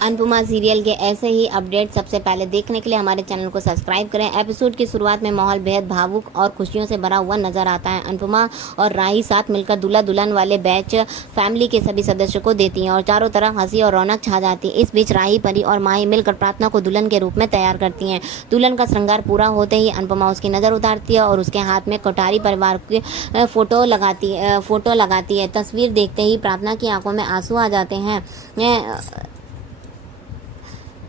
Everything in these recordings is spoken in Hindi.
अनुपमा सीरियल के ऐसे ही अपडेट सबसे पहले देखने के लिए हमारे चैनल को सब्सक्राइब करें। एपिसोड की शुरुआत में माहौल बेहद भावुक और खुशियों से भरा हुआ नजर आता है। अनुपमा और राही साथ मिलकर दूल्हा दुल्हन वाले बैच फैमिली के सभी सदस्यों को देती हैं और चारों तरफ हंसी और रौनक छा जाती है। इस बीच राही, परी और माही मिलकर प्रार्थना को दुल्हन के रूप में तैयार करती हैं। दुल्हन का श्रृंगार पूरा होते ही अनुपमा उसकी नज़र उतारती है और उसके हाथ में कोठारी परिवार की फोटो लगाती है। तस्वीर देखते ही प्रार्थना की आंखों में आंसू आ जाते हैं।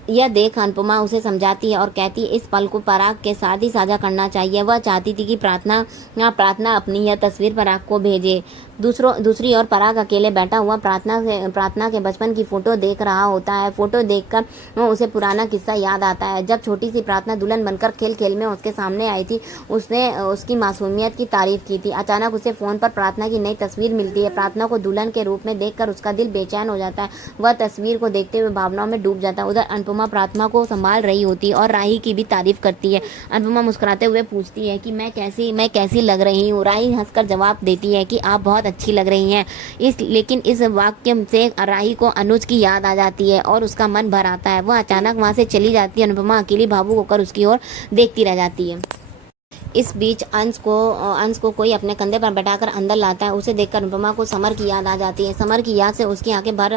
यह देख अनुपमा उसे समझाती है और कहती है इस पल को पराग के साथ ही साझा करना चाहिए। वह चाहती थी कि प्रार्थना अपनी यह तस्वीर पराग को भेजे। दूसरी ओर पराग अकेले बैठा हुआ प्रार्थना के बचपन की फोटो देख रहा होता है। फोटो देखकर उसे पुराना किस्सा याद आता है। जब छोटी सी प्रार्थना दुल्हन बनकर खेल खेल में उसके सामने आई थी, उसने उसकी मासूमियत की तारीफ की थी। अचानक उसे फोन पर प्रार्थना की नई तस्वीर मिलती है। प्रार्थना को दुल्हन के रूप में देखकर उसका दिल बेचैन हो जाता है। वह तस्वीर को देखते हुए भावनाओं में डूब जाता है। उधर अनुपमा प्रार्थना को संभाल रही होती है और राही की भी तारीफ करती है। अनुपमा मुस्कुराते हुए पूछती है कि मैं कैसी लग रही हूँ। राही हंसकर जवाब देती है कि आप बहुत अच्छी लग रही हैं। लेकिन इस वाक्य से राही को अनुज की याद आ जाती है और उसका मन भर आता है। वह अचानक वहां से चली जाती है। अनुपमा अकेली भावुक होकर उसकी ओर देखती रह जाती है। इस बीच अंश को कोई अपने कंधे पर बैठाकर अंदर लाता है। उसे देखकर अनुपमा को समर की याद आ जाती है। समर की याद से उसकी आंखें भर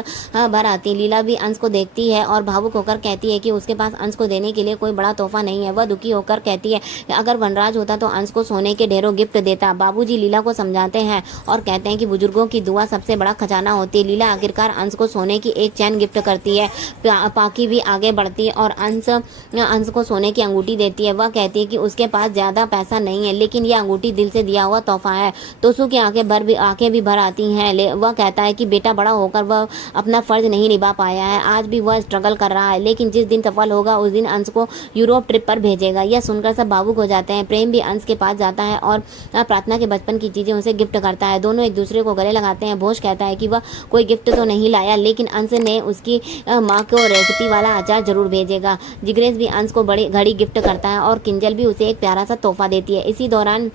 आती हैं। लीला भी अंश को देखती है और भावुक होकर कहती है कि उसके पास अंश को देने के लिए कोई बड़ा तोहफा नहीं है। वह दुखी होकर कहती है कि अगर वनराज होता तो अंश को सोने के ढेरों गिफ्ट देता। बाबूजी लीला को समझाते हैं और कहते हैं कि बुजुर्गों की दुआ सबसे बड़ा खजाना होती है। लीला आखिरकार अंश को सोने की एक चैन गिफ्ट करती है। पाकी भी आगे बढ़ती है और अंश को सोने की अंगूठी देती है। वह कहती है कि उसके पास ज्यादा पैसा नहीं है, लेकिन यह अंगूठी दिल से दिया हुआ तोहफा है। तोसू की आंखें भी भर आती हैं। वह कहता है कि बेटा बड़ा होकर वह अपना फर्ज नहीं निभा पाया है। आज भी वह स्ट्रगल कर रहा है, लेकिन जिस दिन सफल होगा उस दिन अंश को यूरोप ट्रिप पर भेजेगा। यह सुनकर सब भावुक हो जाते हैं। प्रेम भी अंश के पास जाता है और प्रार्थना के बचपन की चीजें उसे गिफ्ट करता है। दोनों एक दूसरे को गले लगाते हैं। भोज कहता है कि वह कोई गिफ्ट तो नहीं लाया, लेकिन अंश ने उसकी माँ को रेसिपी वाला अचार जरूर भेजेगा। जिग्नेश भी अंश को बड़ी घड़ी गिफ्ट करता है और किंजल भी उसे एक प्यारा सा तोहफा देती है। इसी दौरान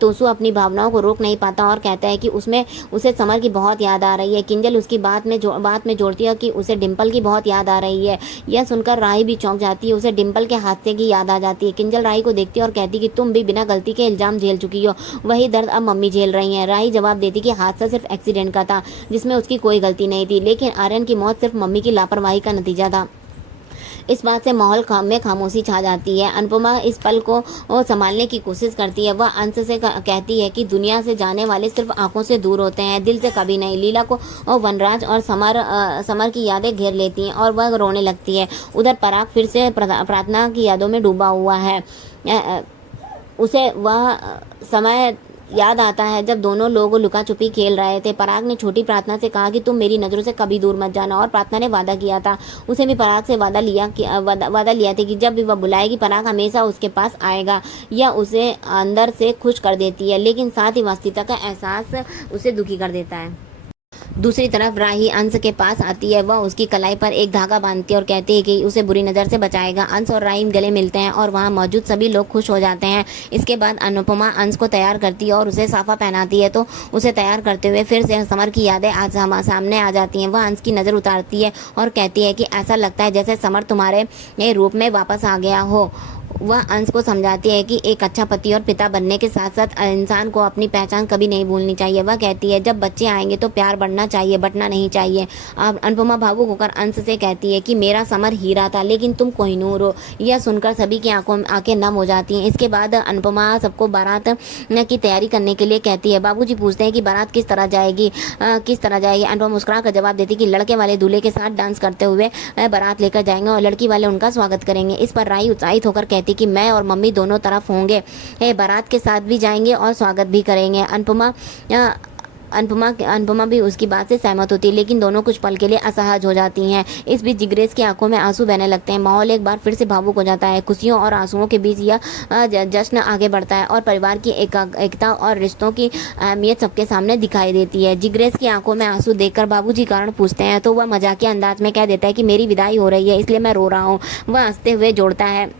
तोसू अपनी भावनाओं को रोक नहीं पाता और कहता है कि उसे समर की बहुत याद आ रही है। किंजल उसकी बात में जोड़ती है कि उसे डिम्पल की बहुत याद आ रही है। यह सुनकर राही भी चौंक जाती है। उसे डिम्पल के हादसे की याद आ जाती है। किंजल राही को देखती है और कहती है कि तुम भी बिना गलती के इल्जाम झेल चुकी हो। वही दर्द अब मम्मी झेल रही हैं। राही जवाब देती कि हादसा सिर्फ एक्सीडेंट का था, जिसमें उसकी कोई गलती नहीं थी, लेकिन आर्यन की मौत सिर्फ मम्मी की लापरवाही का नतीजा था। इस बात से माहौल में खामोशी छा जाती है। अनुपमा इस पल को संभालने की कोशिश करती है। वह अंश से कहती है कि दुनिया से जाने वाले सिर्फ आंखों से दूर होते हैं, दिल से कभी नहीं। लीला को वनराज और समर की यादें घेर लेती हैं और वह रोने लगती है। उधर पराग फिर से प्रार्थना की यादों में डूबा हुआ है। उसे वह समय याद आता है जब दोनों लोग लुका छुपी खेल रहे थे। पराग ने छोटी प्रार्थना से कहा कि तुम मेरी नज़रों से कभी दूर मत जाना, और प्रार्थना ने वादा किया था। उसे भी पराग से वादा लिया था कि जब भी वह बुलाएगी पराग हमेशा उसके पास आएगा। यह उसे अंदर से खुश कर देती है, लेकिन साथ ही वास्तविकता का एहसास उसे दुखी कर देता है। दूसरी तरफ राही अंश के पास आती है। वह उसकी कलाई पर एक धागा बांधती है और कहती है कि उसे बुरी नज़र से बचाएगा। अंश और राही गले मिलते हैं और वहां मौजूद सभी लोग खुश हो जाते हैं। इसके बाद अनुपमा अंश को तैयार करती है और उसे साफा पहनाती है, तो उसे तैयार करते हुए फिर से समर की यादें आज सामने आ जाती हैं। वह अंश की नज़र उतारती है और कहती है कि ऐसा लगता है जैसे समर तुम्हारे रूप में वापस आ गया हो। वह अंश को समझाती है कि एक अच्छा पति और पिता बनने के साथ साथ इंसान को अपनी पहचान कभी नहीं भूलनी चाहिए। वह कहती है जब बच्चे आएंगे तो प्यार बढ़ना चाहिए, बंटना नहीं चाहिए। अब अनुपमा भावुक होकर अंश से कहती है कि मेरा समर हीरा था, लेकिन तुम कोहिनूर हो। यह सुनकर सभी की आंखें नम हो जाती हैं। इसके बाद अनुपमा सबको बारात की तैयारी करने के लिए कहती है। बाबूजी पूछते हैं कि बारात किस तरह जाएगी। अनुपमा मुस्कुरा कर जवाब देती कि लड़के वाले दूल्हे के साथ डांस करते हुए बारात लेकर जाएंगे और लड़की वाले उनका स्वागत करेंगे। इस पर राही उत्साहित होकर कहती कि मैं और मम्मी दोनों तरफ होंगे, बारात के साथ भी जाएंगे और स्वागत भी करेंगे। अनुपमा भी उसकी बात से सहमत होती है, लेकिन दोनों कुछ पल के लिए असहज हो जाती हैं। इस बीच जिग्नेश की आंखों में आंसू बहने लगते हैं। माहौल एक बार फिर से भावुक हो जाता है। खुशियों और आंसुओं के बीच यह जश्न आगे बढ़ता है और परिवार की एकता और रिश्तों की अहमियत सबके सामने दिखाई देती है। जिग्नेश की आंखों में आंसू देखकर बाबूजी कारण पूछते हैं, तो वह मजाकिया अंदाज में कह देता है कि मेरी विदाई हो रही है, इसलिए मैं रो रहा हूँ। वह हंसते हुए जोड़ता है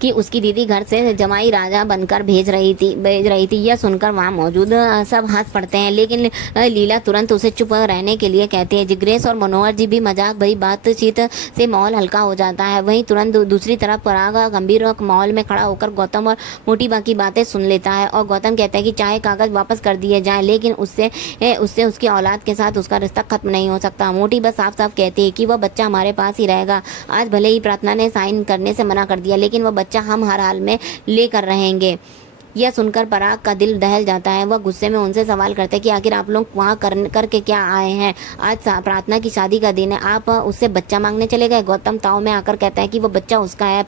कि उसकी दीदी घर से जमाई राजा बनकर भेज रही थी। यह सुनकर वहाँ मौजूद सब हंस पड़ते हैं, लेकिन लीला तुरंत उसे चुप रहने के लिए कहती है। जिग्नेश और मनोहर जी भी मजाक भरी बातचीत से माहौल हल्का हो जाता है। वहीं तुरंत दूसरी तरफ पराग गंभीर माहौल में खड़ा होकर गौतम और मोटी बा की बातें सुन लेता है और गौतम कहता है कि चाहे कागज वापस कर दिए जाए, लेकिन उससे उसकी औलाद के साथ उसका रिश्ता खत्म नहीं हो सकता। मोटी बा साफ साफ कहती है कि वह बच्चा हमारे पास ही रहेगा। आज भले ही प्रार्थना ने साइन करने से मना कर दिया, लेकिन वह बच्चा हम हर हाल में लेकर रहेंगे। यह सुनकर पराग का दिल दहल जाता है। वह गुस्से में उनसे सवाल करते हैं कि आखिर आप लोग वहाँ करके क्या आए हैं? आज प्रार्थना की शादी का दिन है, आप उससे बच्चा मांगने चले गए। गौतम ताव में आकर कहता है कि वो बच्चा उसका है।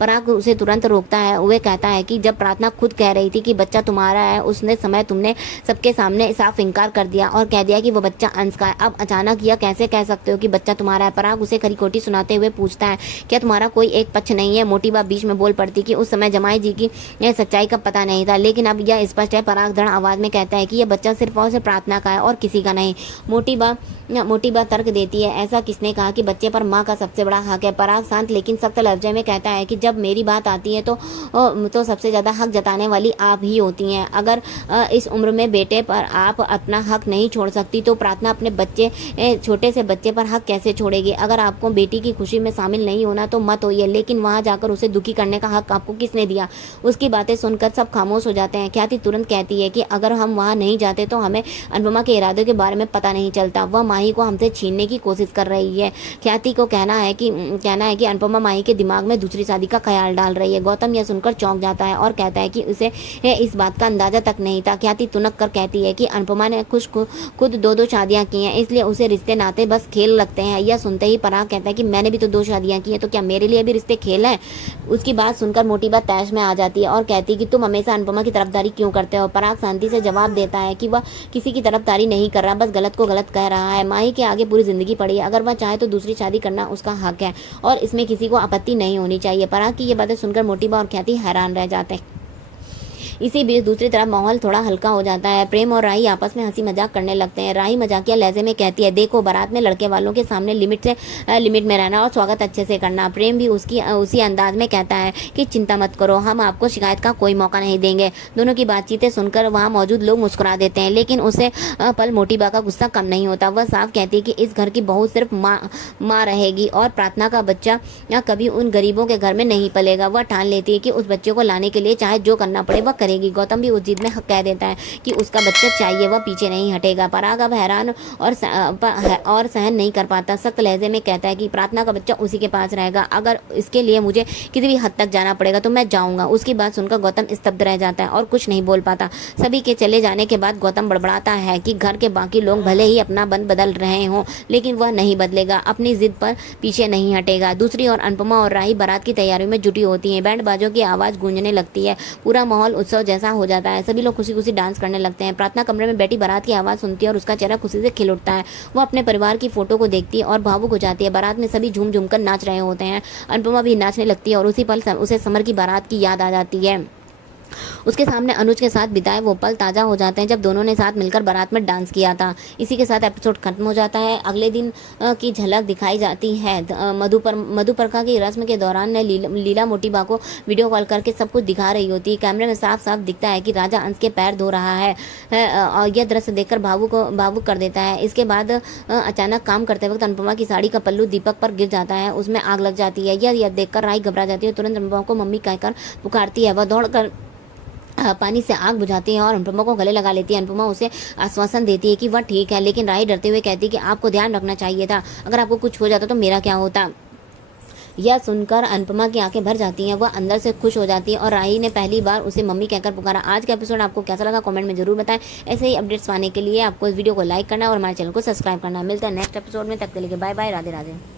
पराग उसे तुरंत रोकता है। वह कहता है कि जब प्रार्थना खुद कह रही थी कि बच्चा तुम्हारा है, उसने समय तुमने सबके सामने साफ इनकार कर दिया और कह दिया कि वो बच्चा अंश का है। अब अचानक यह कैसे कह सकते हो कि बच्चा तुम्हारा है? पराग उसे खरी खोटी सुनाते हुए पूछता है, क्या तुम्हारा कोई एक पक्ष नहीं है? मोटी बात बीच में बोल पड़ती कि उस समय जमाई जी की सच्चाई का पता नहीं था, लेकिन अब यह स्पष्ट है। पराग दृढ़ आवाज में कहता है कि यह बच्चा सिर्फ और सिर्फ प्रार्थना का है और किसी का नहीं। मोटी बा तर्क देती है, ऐसा किसने कहा कि बच्चे पर माँ का सबसे बड़ा हक है? पराग शांत लेकिन सख्त लहजे में कहता है कि जब मेरी बात आती है तो सबसे ज्यादा हक जताने वाली आप ही होती हैं। अगर इस उम्र में बेटे पर आप अपना हक नहीं छोड़ सकती तो प्रार्थना अपने छोटे से बच्चे पर हक कैसे छोड़ेगी? अगर आपको बेटी की खुशी में शामिल नहीं होना तो मत होइए, लेकिन वहां जाकर उसे दुखी करने का हक आपको किसने दिया? उसकी बातें सुनकर सब खामोश हो जाते हैं। ख्याति तुरंत कहती है कि अगर हम वहां नहीं जाते तो हमें अनुपमा के इरादों के बारे में पता नहीं चलता। वह माही को हमसे छीनने की कोशिश कर रही है। ख्याति को कहना है कि अनुपमा माही के दिमाग में दूसरी शादी का ख्याल डाल रही है। गौतम यह सुनकर चौंक जाता है और कहता है कि उसे इस बात का अंदाजा तक नहीं था। ख्याति तुनक कर कहती है कि अनुपमा ने खुद दो शादियां की हैं, इसलिए उसे रिश्ते नाते बस खेल लगते हैं। यह सुनते ही पराग कहता है कि मैंने भी तो 2 शादियां की हैं, तो क्या मेरे लिए भी रिश्ते खेल है? उसकी बात सुनकर मोटी बात तैश में आ जाती है और कहती है कि तुम हमेशा अनुपमा की तरफदारी क्यों करते हो? पराग शांति से जवाब देता है कि वह किसी की तरफदारी नहीं कर रहा, बस गलत को गलत कह रहा है। माही के आगे पूरी जिंदगी पड़ी है, अगर वह चाहे तो दूसरी शादी करना उसका हक है और इसमें किसी को आपत्ति नहीं होनी चाहिए। पराग की ये बातें सुनकर मोटी बा और ख्याति हैरान रह जाते हैं। इसी बीच दूसरी तरफ माहौल थोड़ा हल्का हो जाता है। प्रेम और राही आपस में हंसी मजाक करने लगते हैं। राही मजाकिया लहजे में कहती है, देखो बारात में लड़के वालों के सामने लिमिट में रहना और स्वागत अच्छे से करना। प्रेम भी उसी अंदाज में कहता है कि चिंता मत करो, हम आपको शिकायत का कोई मौका नहीं देंगे। दोनों की बातचीतें सुनकर वहाँ मौजूद लोग मुस्कुरा देते हैं, लेकिन उसे पल मोटी बा का गुस्सा कम नहीं होता। वह साफ कहती है कि इस घर की बहू सिर्फ माँ रहेगी और प्रार्थना का बच्चा कभी उन गरीबों के घर में नहीं पलेगा। वह ठान लेती है कि उस बच्चे को लाने के लिए चाहे जो करना पड़े वह करेगी। गौतम भी उस जिद में कह देता है कि उसका बच्चा चाहिए, वह पीछे नहीं हटेगा। पराग अब हैरान और सहन नहीं कर पाता। सख्त लहजे में कहता है कि प्रार्थना का बच्चा उसी के पास रहेगा, अगर इसके लिए मुझे किसी भी हद तक जाना पड़ेगा तो मैं जाऊंगा। उसकी बात सुनकर गौतम स्तब्ध रह जाता है और कुछ नहीं बोल पाता। सभी के चले जाने के बाद गौतम बड़बड़ाता है कि घर के बाकी लोग भले ही अपना बंद बदल रहे हों, लेकिन वह नहीं बदलेगा, अपनी जिद पर पीछे नहीं हटेगा। दूसरी ओर अनुपमा और राही बारात की तैयारियों में जुटी होती हैं। बैंड बाजों की आवाज गूंजने लगती है। पूरा माहौल उत्सव जैसा हो जाता है। सभी लोग खुशी खुशी डांस करने लगते हैं। प्रार्थना कमरे में बैठी बारात की आवाज सुनती है और उसका चेहरा खुशी से खिल उठता है। वो अपने परिवार की फोटो को देखती है और भावुक हो जाती है। बारात में सभी झूम झूम कर नाच रहे होते हैं। अनुपमा भी नाचने लगती है और उसी पल उसे समर की बारात की याद आ जाती है। उसके सामने अनुज के साथ बिताए वो पल ताज़ा हो जाते हैं जब दोनों ने साथ मिलकर बारात में डांस किया था। इसी के साथ एपिसोड खत्म हो जाता है। अगले दिन की झलक दिखाई जाती है। मधुपर्का की रस्म के दौरान लीला मोटी बा को वीडियो कॉल करके सब कुछ दिखा रही होती है। कैमरे में साफ साफ दिखता है कि राजा अंश के पैर धो रहा है और यह दृश्य देखकर भावुक कर देता है। इसके बाद अचानक काम करते वक्त अनुपमा की साड़ी का पल्लू दीपक पर गिर जाता है, उसमें आग लग जाती है। यह देखकर राई घबरा जाती है, तुरंत अनुपमा को मम्मी कहकर पुकारती है। वह दौड़कर पानी से आग बुझाती है और अनुपमा को गले लगा लेती है। अनुपमा उसे आश्वासन देती है कि वह ठीक है, लेकिन राही डरते हुए कहती है कि आपको ध्यान रखना चाहिए था, अगर आपको कुछ हो जाता तो मेरा क्या होता। यह सुनकर अनुपमा की आंखें भर जाती हैं। वह अंदर से खुश हो जाती है और राही ने पहली बार उसे मम्मी कहकर पुकारा। आज का एपिसोड आपको कैसा लगा कमेंट में जरूर बताएं। ऐसे ही अपडेट्स पाने के लिए आपको इस वीडियो को लाइक करना और हमारे चैनल को सब्सक्राइब करना। मिलता है नेक्स्ट एपिसोड में, तब के लिए बाय बाय, राधे राधे।